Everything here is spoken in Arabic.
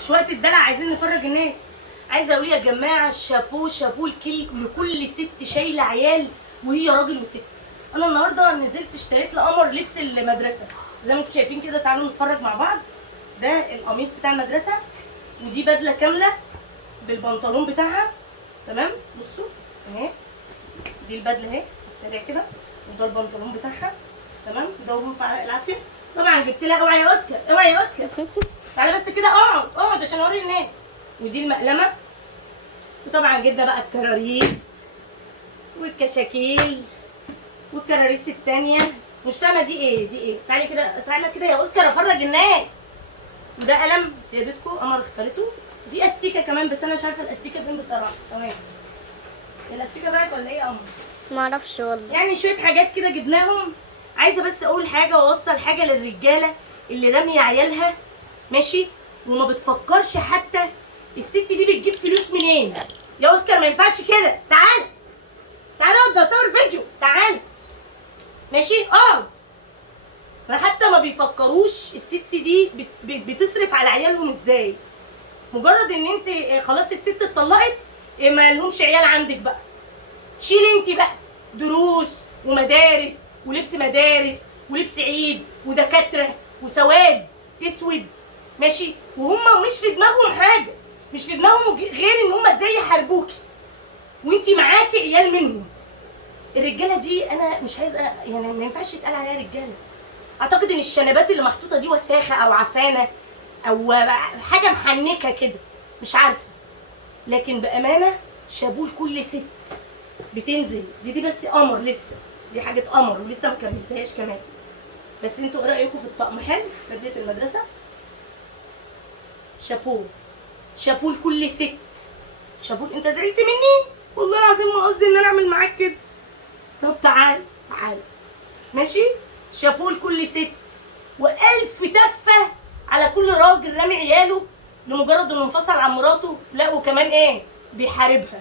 مش وقت الدلع، عايزين نفرج الناس. عايزه اقول يا جماعه شابو شابو لكل ست شايله عيال وهي راجل وست. انا النهارده نزلت اشتريت لقمر لبس المدرسه زي ما انتم شايفين كده. تعالوا نتفرج مع بعض. ده القميص بتاع المدرسه، ودي بدله كامله بالبنطلون بتاعها. تمام، بصوا اهي دي البدله اهي السريع كده، وده البنطلون بتاعها. تمام، ده هو في عرق العافيه. طبعا جبت لها، اوعي يا اوسكار اوعي يا اوسكار، تعالى بس كده اقعد اقعد عشان اوري الناس. ودي المقلمه. وطبعا جبنا بقى الكراريس والكشاكيل والكراريس التانية. مش فاهمه دي ايه دي ايه. تعالي كده تعالى كده يا اوسكار افرج الناس. وده قلم سيادتكم قمر اختارته. وفي استيكه كمان بس انا مش عارفه الاستيكه فين بصراحه. تمام، الاستيكه ضاعت ولا ايه يا قمر؟ معرفش والله. يعني شويه حاجات كده جبناهم. عايزه بس اقول حاجه واوصل حاجه للرجاله اللي راميه عيالها ماشي وما بتفكرش حتى الست دي بتجيب فلوس منين. يا اوسكار ما ينفعش كده. تعال تعال اقعد بصور فيديو. تعال ماشي اقعد. فحتى ما بيفكروش الست دي بتصرف على عيالهم ازاي. مجرد ان انت خلاص الست اتطلقت ما لهمش عيال عندك بقى، شيل انت بقى دروس ومدارس ولبس مدارس ولبس عيد ودكاتره وسواد اسود ماشي. وهم مش في دماغهم حاجه، مش في دماغهم غير ان هم ازاي يحاربوكي وانت معاكي عيال منهم. الرجاله دي انا مش عايزه يعني ما ينفعش يتقال عليها رجاله. اعتقد ان الشنبات اللي محطوطه دي وساخه او عفانه او حاجه محنكه كده، مش عارفه. لكن بامانه شابوه لكل ست بتنزل. دي بس قمر لسه، دي حاجه قمر ولسه ما كملتهاش كمان. بس انتوا ايه رايكم في الطقم؟ حلو بدله المدرسه. شابوه شابوه لكل ست. شابوه. انت زعلت مني؟ والله العظيم ما قصدي ان انا اعمل معاك كده. طب تعال تعال ماشي. شابوه لكل ست، والف تفه على كل راجل رامي عياله لمجرد انه انفصل عن مراته. لا وكمان ايه بيحاربها.